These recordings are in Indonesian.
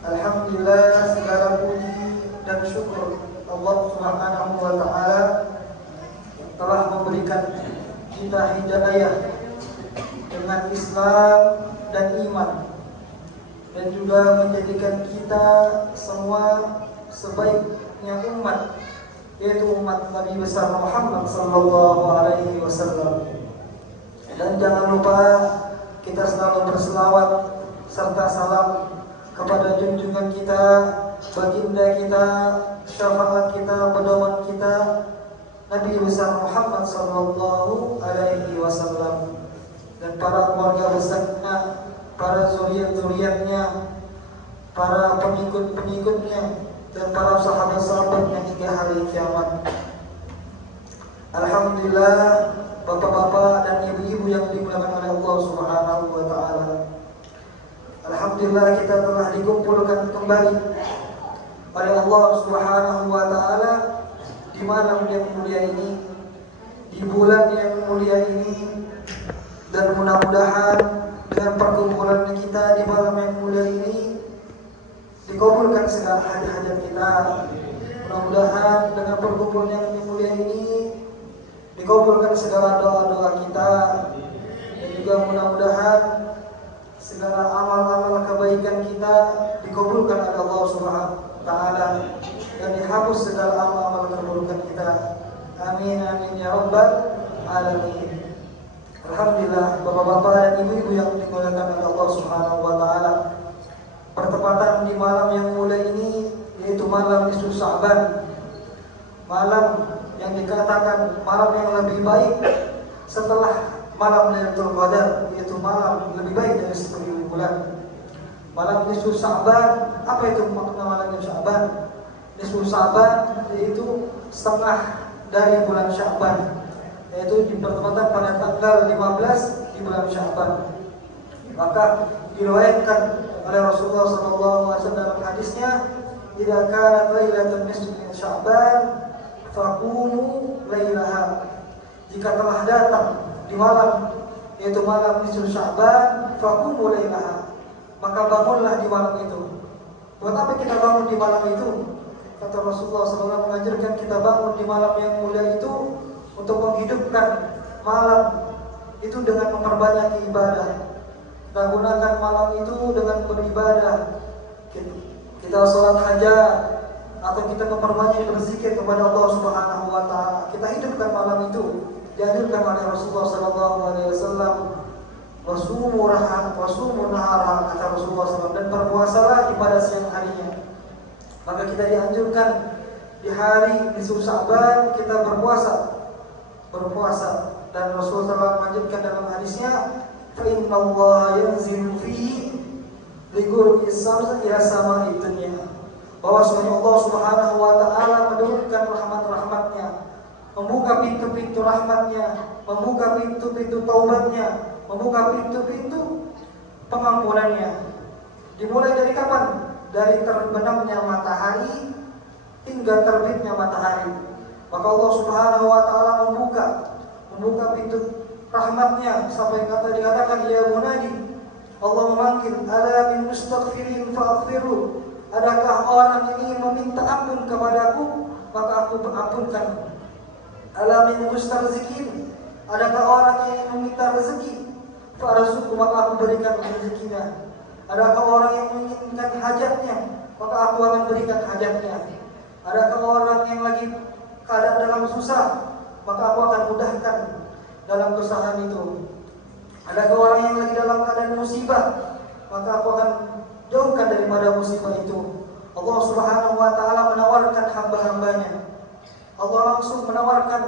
Alhamdulillah, segala puji dan syukur Allah Subhanahu wa ta'ala telah memberikan kita hidayah dengan Islam dan iman, dan juga menjadikan kita semua sebaiknya umat, yaitu umat Nabi besar Muhammad sallallahu alaihi wasallam. Dan jangan lupa kita selalu berselawat serta salam kepada junjungan kita, baginda kita, syafaat kita, pedoman kita, Nabi besar Muhammad sallallahu alaihi wasallam, dan para keluarga besarnya, para zuriat-zuriatnya, para pengikut-pengikutnya, dan para sahabat-sahabatnya hingga hari kiamat. Alhamdulillah, bapak-bapak dan ibu-ibu yang dimuliakan oleh Allah Subhanahu wa ta'ala. Alhamdulillah, kita telah dikumpulkan kembali oleh Allah Subhanahu wa ta'ala di malam yang mulia ini, di bulan yang mulia ini, dan mudah-mudahan dengan perkumpulan kita di malam yang mulia ini dikabulkan segala hajat-hajat kita. Mudah-mudahan dengan perkumpulan yang mulia ini dikabulkan segala doa-doa kita, dan juga mudah-mudahan segala amal-amal kebaikan kita dikabulkan oleh Allah Subhanahu wa ta'ala, dan dihapus segala amal-amal keburukan kita. Amin amin ya rabbal alamin. Alhamdulillah, bapak-bapak dan ibu-ibu yang dimuliakan oleh Allah Subhanahu wa ta'ala, pertepatan di malam yang mulia ini yaitu malam Nisfu Sya'ban, malam yang dikatakan malam yang lebih baik setelah malam Lailatul Qadar, yaitu malam lebih baik dari 10.000 bulan. Malam Nisfu Sya'ban, apa itu makna malam Nisfu Sya'ban? Nisfu Sya'ban yaitu setengah dari bulan Sya'ban, yaitu bertepatan pada tanggal 15 di bulan Sya'ban. Maka diriwayatkan oleh Rasulullah SAW dalam hadisnya, "Idza kanat lailatul nisfi min Sya'ban fakunu lailaha." Jika telah datang di malam, yaitu malam nisfu Sya'ban, fakunu lailaha, maka bangunlah di malam itu. Buat apa kita bangun di malam itu? Kata Rasulullah SAW mengajarkan kita bangun di malam yang mulia itu untuk menghidupkan malam itu dengan memperbanyak ibadah. Kita gunakan malam itu dengan beribadah. Kita sholat hajat, atau kita memperbanyak berzikir kepada Allah Subhanahu wa ta'ala. Kita hidupkan malam itu. Dianjurkan oleh Rasulullah SAW, wasumu nahara, kata Rasulullah SAW, dan berpuasalah pada siang harinya. Maka kita dianjurkan di hari nisfu Sya'ban kita berpuasa. Dan Rasulullah SAW melanjutkan dalam hadisnya, fa innallaha yanzilu fihi bi ghurbi samsi ila sama'i dunya. Bahwa sebenarnya Allah Subhanahu wa taala menurunkan rahmat-rahmatnya, membuka pintu-pintu rahmatnya, membuka pintu-pintu taubatnya, membuka pintu-pintu pengampunannya. Dimulai dari kapan? Dari terbenamnya matahari hingga terbitnya matahari. Maka Allah Subhanahu wa taala membuka pintu rahmatnya sampai dikatakan ya munadi. Allah memanggil, ala min mustaghfirin fa'aghfiru. Adakah orang yang ingin meminta ampun kepadaku, maka aku ampunkan. Ala min mustarzikin. Adakah orang yang ingin meminta rezeki, fa'arzuqhu, maka aku berikan rezekinya. Adakah orang yang menginginkan hajatnya, maka aku akan berikan hajatnya. Adakah orang yang lagi keadaan dalam susah, maka aku akan mudahkan dalam kesusahan itu. Adakah orang yang lagi dalam keadaan musibah, maka aku akan jauhkan daripada musibah itu. Allah Subhanahu wa taala menawarkan hamba-hambanya. Allah langsung menawarkan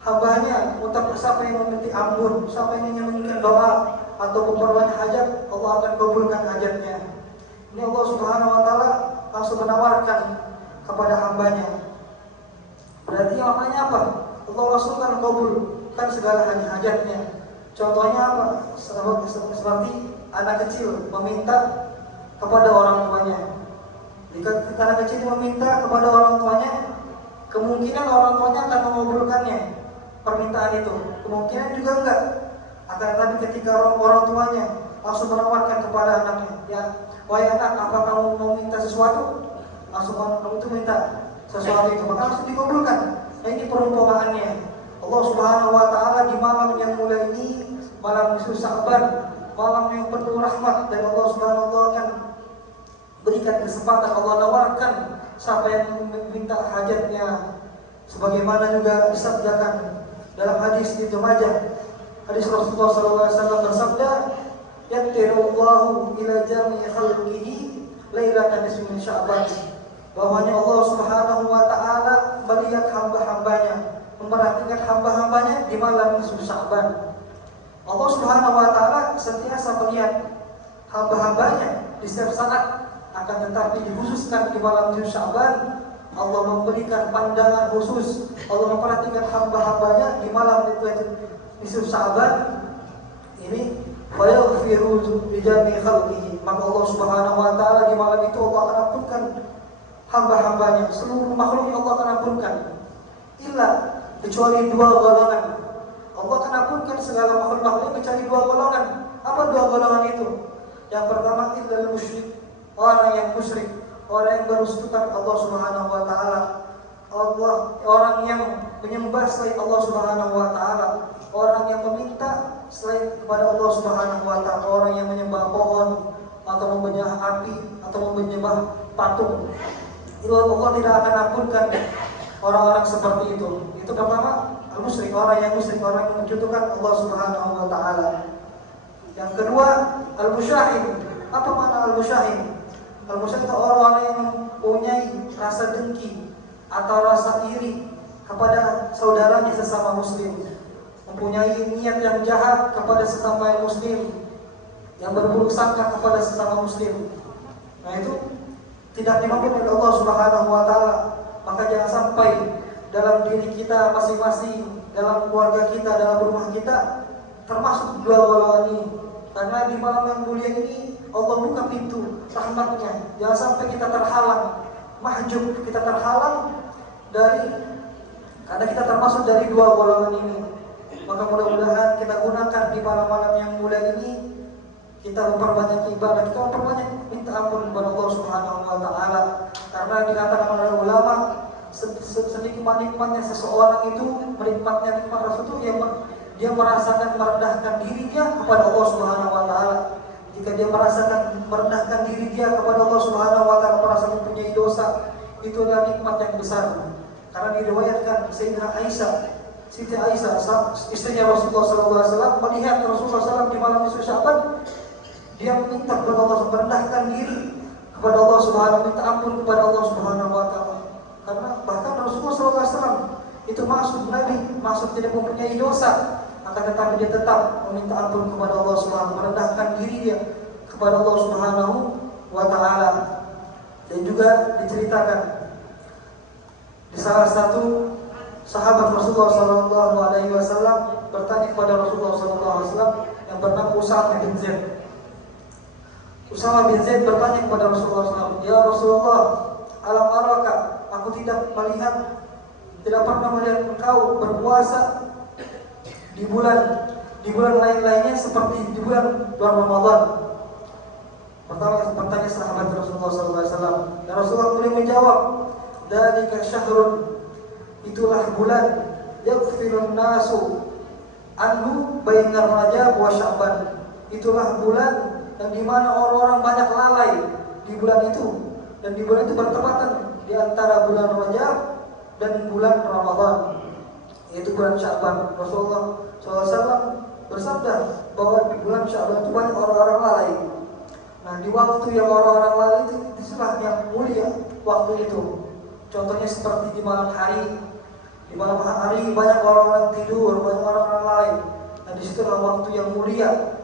hambanya untuk siapa yang meminta ampun, siapa yang ingin menginginkan doa atau memperbanyak hajat, Allah akan kabulkan hajatnya. Ini Allah Subhanahu wa taala langsung menawarkan kepada hambanya. Berarti maknanya apa? Allah langsung akan kabulkan segala hajatnya. Contohnya apa? Seperti anak kecil meminta kepada orang tuanya. Jika anak kecil meminta kepada orang tuanya, kemungkinan orang tuanya akan mengabulkannya permintaan itu. Kemungkinan juga enggak. Akan tetapi ketika orang tuanya langsung menawarkan kepada anaknya, ya, wahai anak, apa kamu mau minta sesuatu? Langsung kamu itu minta sesuatu itu, maka langsung dikabulkan. Nah, ini perumpamaannya. Allah Subhanahu wa taala di malam yang mulia ini, malam nisfu Sya'ban, malam yang penuh rahmat, dan Allah Subhanahu wa taala akan berikan kesempatan, Allah nawarkan siapa yang meminta hajatnya. Sebagaimana juga disabdakan dalam hadis Ibnu Majah, hadis Rasulullah SAW bersabda, "Yattirullahu ila jami'i khalqihi lailatan nisfi min Sya'ban." Bahwanya Allah Subhanahu wa taala melihat hamba-hambanya, memperhatikan hamba-hambanya di malam nisfu Sya'ban. Allah Subhanahu wa taala sentiasa melihat hamba-hambanya di setiap saat, akan tetapi dikhususkan di malam nisfu Sya'ban, Allah memberikan pandangan khusus. Allah memperhatikan hamba-hambanya di malam nisfu Sya'ban ini, wa yaghfiru li jami'i khalqihi. Maka Allah Subhanahu wa taala di malam itu Allah akan ampunkan hamba-hambanya, seluruh makhluk Allah akan ampunkan. Illa, kecuali dua golongan. Allah akan ampunkan segala makhluk kecuali dua golongan. Apa dua golongan itu? Yang pertama, illal musyrik, orang yang musyrik, orang yang bersekutu Allah Subhanahu wa taala. Orang yang menyembah selain Allah Subhanahu wa taala, orang yang meminta selain kepada Allah Subhanahu wa taala, orang yang menyembah pohon atau menyembah api atau menyembah patung. Itu Allah tidak akan ampunkan orang-orang seperti itu. Itu pertama, al-musyrik, orang yang musyrik, orang yang mencutukan Allah Subhanahu wa taala. Yang kedua, al-musyahid. Apa makna al-musyahid? Al-musyahid itu orang-orang yang mempunyai rasa dengki atau rasa iri kepada saudaranya sesama muslim, mempunyai niat yang jahat kepada sesama muslim, yang berburuk sangka kepada sesama muslim. Nah, itu tidak dimampukan oleh Allah Subhanahu wa taala. Maka jangan sampai dalam diri kita masing-masing, dalam keluarga kita, dalam rumah kita termasuk dua golongan ini. Karena di malam yang mulia ini Allah buka pintu rahmatnya. Jangan sampai kita terhalang, mahjub, kita terhalang dari, karena kita termasuk dari dua golongan ini. Maka mudah-mudahan kita gunakan di malam-malam yang mulia ini, kita memperbanyak ibadah, kita memperbanyak minta ampun kepada Allah Subhanahu wa taala. Karena dikatakan oleh ulama, senikmat-nikmatnya seseorang itu, menikmatnya nikmat Rasul itu dia merasakan merendahkan dirinya kepada Allah Subhanahu wa taala. Jika dia merasakan merendahkan diri dia kepada Allah Subhanahu wa taala, merasa mempunyai dosa, itu adalah nikmat yang besar. Karena diriwayatkan Sayyidina Aisyah, Siti Aisyah, istrinya Rasulullah SAW, melihat Rasulullah SAW di malam nisfu Sya'ban, dia meminta kepada Allah, merendahkan diri kepada Allah Subhanahu, minta ampun kepada Allah Subhanahu wa taala. Karena bahkan Rasulullah SAW itu maksud Nabi, maksud tidak mempunyai dosa, akan tetapi dia tetap meminta ampun kepada Allah Subhanahu, merendahkan diri dia kepada Allah Subhanahu wa taala. Dan juga diceritakan di salah satu sahabat Rasulullah sallallahu alaihi wasallam bertanya kepada Rasulullah sallallahu alaihi wasallam yang bernama Usama bin Zaid. Usama bin Zaid bertanya kepada Rasulullah SAW, "Ya Rasulullah, alam araka, aku tidak pernah melihat engkau berpuasa di bulan lain-lainnya seperti di bulan Ramadan." Bertanya sahabat Rasulullah SAW, dan Rasulullah kemudian menjawab, "Dzalika syahrun, itulah bulan yaghfirun nasu anhu bainar Rajab wa Sya'ban." Itulah bulan yang dimana orang-orang banyak lalai di bulan itu, dan di bulan itu bertepatan di antara bulan Rajab dan bulan Ramadan, yaitu bulan Sya'ban. Rasulullah SAW bersabda bahwa di bulan Sya'ban itu banyak orang-orang lalai. Nah, di waktu yang orang-orang lalai itu itulah yang mulia waktu itu. Contohnya seperti di malam hari. Di malam hari banyak orang-orang tidur, banyak orang-orang lalai. Nah, disitulah waktu yang mulia,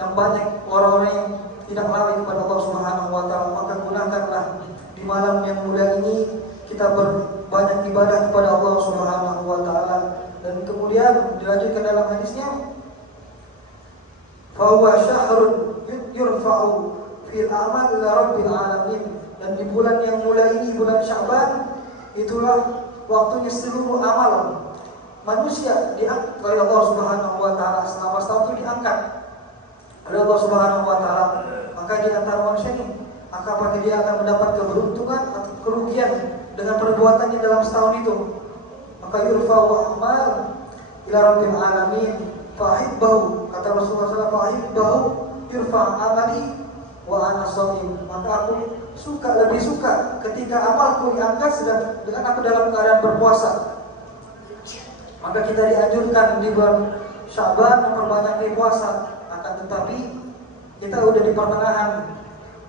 yang banyak orang-orang yang tidak lalai kepada Allah Subhanahu wa taala. Maka gunakanlah di malam yang mulia ini kita berbanyak ibadah kepada Allah Subhanahu wa taala. Dan kemudian dilanjutkan dalam hadisnya, fa huwa syahrun yurfa'u fil a'mal ila rabbil alamin. Dan di bulan yang mulia ini, bulan Sya'ban, itulah waktunya seluruh amal manusia diangkat oleh Allah Subhanahu wa taala. Selama setahun itu diangkat oleh Allah Subhanahu wa taala. Maka di antara manusia ini, apakah dia akan mendapat keberuntungan atau kerugian dengan perbuatannya dalam setahun itu? Maka yurfa'u a'mal ila rabbil alamin fa'hibbahu, kata Rasulullah SAW, fa'hibbahu yurfa' amali wa ana shaim. Maka aku lebih suka ketika amalku diangkat sedang dengan aku dalam keadaan berpuasa. Maka kita dianjurkan di bulan Sya'ban memperbanyak puasa. Akan tetapi kita udah di pertengahan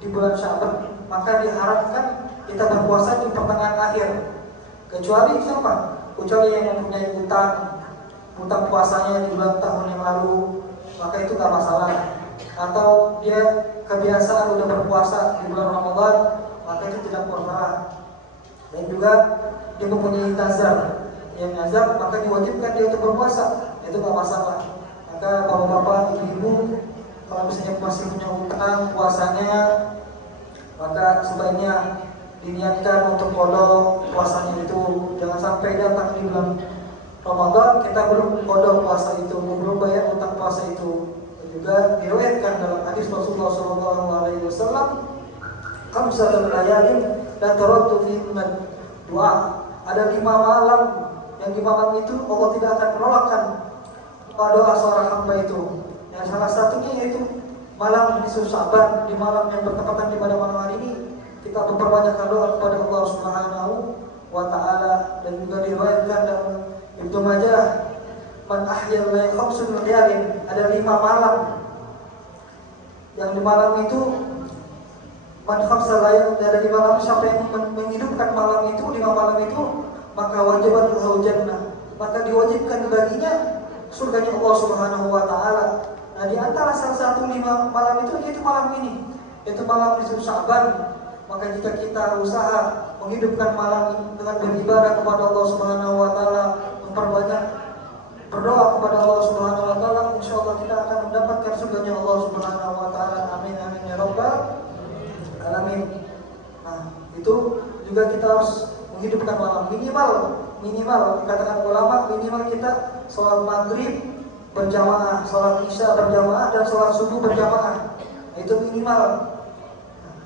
di bulan Sya'ban, maka diharapkan kita berpuasa di pertengahan akhir. Kecuali siapa? Kecuali yang mempunyai utang puasanya di bulan tahun yang lalu, maka itu gak masalah. Atau dia kebiasaan udah berpuasa di bulan Ramadan, maka itu tidak masalah. Dan juga dia mempunyai nazar, yang nazar maka diwajibkan dia untuk berpuasa, itu gak masalah. Maka bapak-bapak, ibu-ibu, kalau misalnya masih punya utang puasanya, maka sebaiknya diniatkan untuk qada puasanya itu. Jangan sampai datang di bulan Ramadan kita belum qada puasa itu, belum bayar utang puasa itu. Dan juga diriwayatkan dalam hadis Rasulullah SAW, khamsatul layalin la taraddu fihinna du'a. Ada 5 malam yang di malam itu Allah tidak akan menolakkan doa seorang hamba itu. Yang salah satunya yaitu malam nisfu Sya'ban, di malam yang bertepatan di pada malam hari ini kita memperbanyakkan doa kepada Allah Subhanahu wa taala. Dan juga diriwayatkan dalam Ibnu Majah, man ahya layl khamsun layalin, ada 5 malam yang di malam itu, man khamsa layal, ada 5 malam, siapa yang menghidupkan malam itu, 5 malam itu, maka wajibat lahu jannah, maka diwajibkan baginya surganya Allah Subhanahu wa taala. Nah, di antara salah satu 5 malam itu yaitu malam ini, yaitu malam nisfu Sya'ban. Maka jika kita usaha menghidupkan malam ini dengan beribadah kepada Allah Subhanahu wa taala, memperbanyak berdoa kepada Allah Subhanahu wa taala, insyaallah kita akan mendapatkan surganya Allah Subhanahu wa taala. Amin amin ya rabbal alamin. Nah, itu juga kita harus menghidupkan malam, minimal dikatakan ulama, minimal kita sholat maghrib berjamaah, sholat isya berjamaah, dan sholat subuh berjamaah. Itu minimal.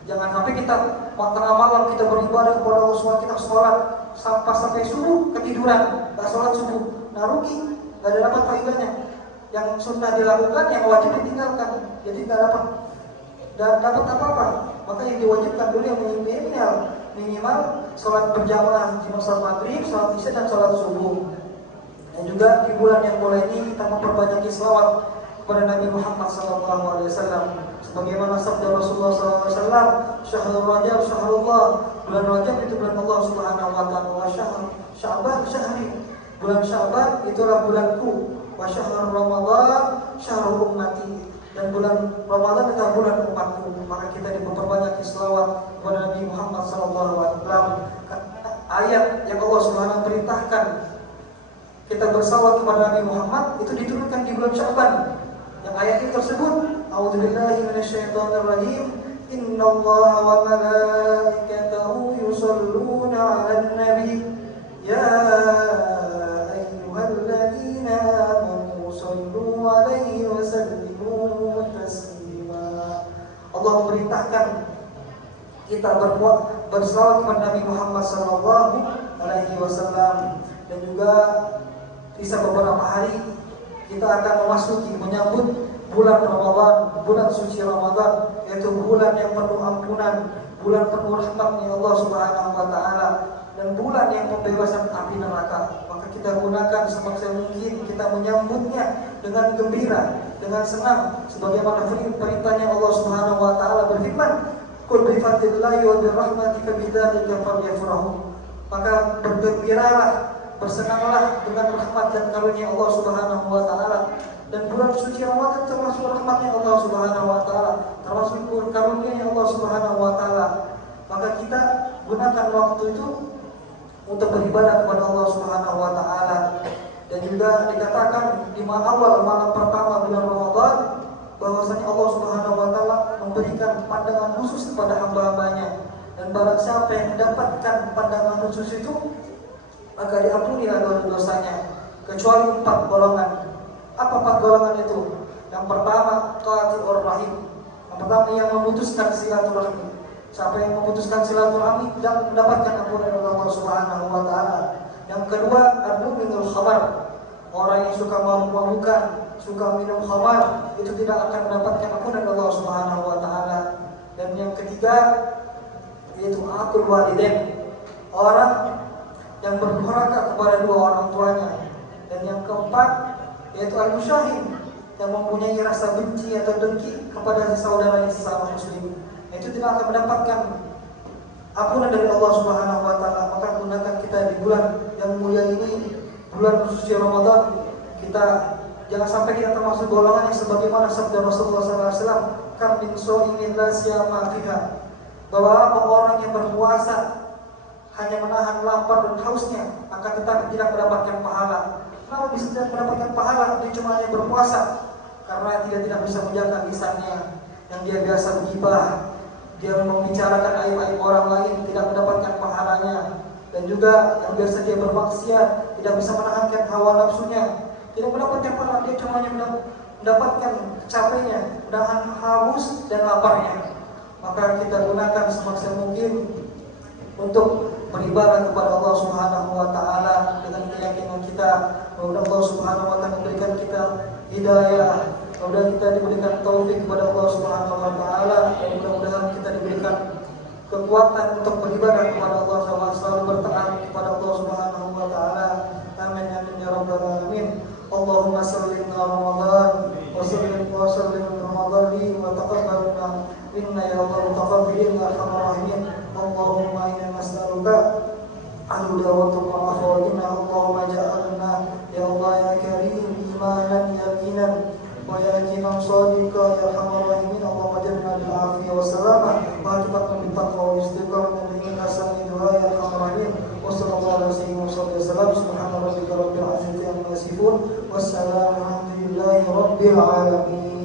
Jangan sampai kita tengah malam kita beribadah kepada Allah SWT, kita sholat sampai subuh ketiduran, nggak sholat subuh, nah rugi, nggak ada dapat faedahnya. Yang sunnah dilakukan, yang wajib ditinggalkan, jadi nggak dapat apa-apa. Maka yang diwajibkan dulu yang minimal sholat berjamaah, sholat maghrib, sholat isya, dan sholat subuh. Dan juga di bulan yang mulai ini kita memperbanyak selawat kepada Nabi Muhammad SAW, sebagaimana sabda Rasulullah SAW, syahrul Rajab syahrullah Bulan Rajab itu bulan Allah Subhanahu wa taala, wa Sya'ban syahri. Bulan Sya'ban itulah bulanku, wa syahrul Ramadan syahrul ummati. Dan bulan Ramadan adalah bulan umatku. Maka kita diperbanyak selawat kepada Nabi Muhammad sallallahu alaihi wasallam. Ayat yang Allah Subhanahu perintahkan kita bersalawat kepada Nabi Muhammad itu diturunkan di bulan Sya'ban. Yang ayat ini tersebut, a'udzubillahi minasyaitonirrajim. Innallaha wa malaikatahu yusholluna 'alan nabi ya ayyuhalladzina amanu shallu 'alaihi wa sallimu taslima. Allah memerintahkan kita bersalawat kepada Nabi Muhammad sallallahu alaihi wasallam. Dan juga bisa beberapa hari kita akan menyambut bulan Ramadan, bulan suci Ramadan, yaitu bulan yang penuh ampunan, bulan penuh rahmat-Nya Allah Subhanahu wa taala, dan bulan yang pembebasan api neraka. Maka kita gunakan semaksimal mungkin kita menyambutnya dengan gembira, dengan senang, sebagaimana perintahnya Allah Subhanahu wa taala berfirman, "Qul bi fadlillahi wa bi rahmatihi fabidzalika falyafrahu." Maka bergembiralah, bersenanglah dengan rahmat dan karunia Allah Subhanahu wa taala. Dan bulan suci Ramadan termasuk rahmatnya Allah Subhanahu wa taala, termasuk karunia Allah Subhanahu wa taala. Maka kita gunakan waktu itu untuk beribadah kepada Allah Subhanahu wa taala. Dan juga dikatakan di awal malam pertama bulan Ramadan bahwasanya Allah Subhanahu wa taala memberikan pandangan khusus kepada hamba-hambanya. Dan barang siapa yang mendapatkan pandangan khusus itu, maka diampunilah dosanya, kecuali 4 golongan. Apa 4 golongan itu? Yang pertama, qati'ur rahim. Yang pertama, yang memutuskan silaturahmi. Siapa yang memutuskan silaturahmi dan mendapatkan ampunan Allah Subhanahu wa taala. Yang kedua, ad-duminul khamar. Orang yang suka mabuk-mabukan, suka minum khamar, itu tidak akan mendapatkan ampunan Allah Subhanahu wa taala. Dan yang ketiga, yaitu aqul walidain. Orang yang berdurhaka kepada dua orang tuanya. Dan yang keempat, yaitu al-musyahid, yang mempunyai rasa benci atau dengki kepada saudaranya sesama muslim. Itu tidak akan mendapatkan ampunan dari Allah Subhanahu wa taala. Maka gunakan kita di bulan yang mulia ini, bulan suci Ramadan, kita jangan sampai kita termasuk golongan yang sebagaimana sabda Rasulullah SAW, "Kam min shaimin la siyama fiha." Bahwa orang yang berpuasa hanya menahan lapar dan hausnya, akan tetapi tidak mendapatkan pahala. Kenapa bisa tidak mendapatkan pahala? Dia cuma hanya berpuasa karena tidak bisa menjaga lisannya, yang dia biasa bergibah, dia membicarakan aib-aib orang lain, tidak mendapatkan pahalanya. Dan juga yang biasa dia bermaksiat, tidak bisa menahankan hawa nafsunya, tidak mendapatkan pahala. Dia cuma hanya mendapatkan capeknya, menahan haus dan laparnya. Maka kita gunakan semaksimal mungkin untuk beribadah kepada Allah Subhanahu wa taala dengan keyakinan kita bahwa Allah Subhanahu wa taala memberikan kita hidayah, mudah-mudahan kita diberikan taufik kepada Allah Subhanahu wa taala, dan mudah-mudahan kita diberikan kekuatan untuk beribadah kepada Allah Subhanahu selalu bertaat kepada Allah Subhanahu wa taala. Amin amin ya rabbal alamin. Allahumma salli ala Ramadan wa sallim Ramadan wa taqabbalna minna ya Allah taqabbalin ya arhamar rahimin. Allahumma inna nas'aluka al-huda wa tuqa afawina. Allahumma ja'alna ya Allah ya karim imanan yaqinan wa yaqinan shadiqa ya arhamar rahimin. Allahumma ja'alna bil afiyah wa salamah wa atuqna bil taqwa wa istiqamah min ihsani du'a ya arhamar rahimin. Wa sallallahu alaihi wa sallam. Subhana rabbika rabbil izzati amma yasifun. Wassalamu alhamdulillahi rabbil alamin.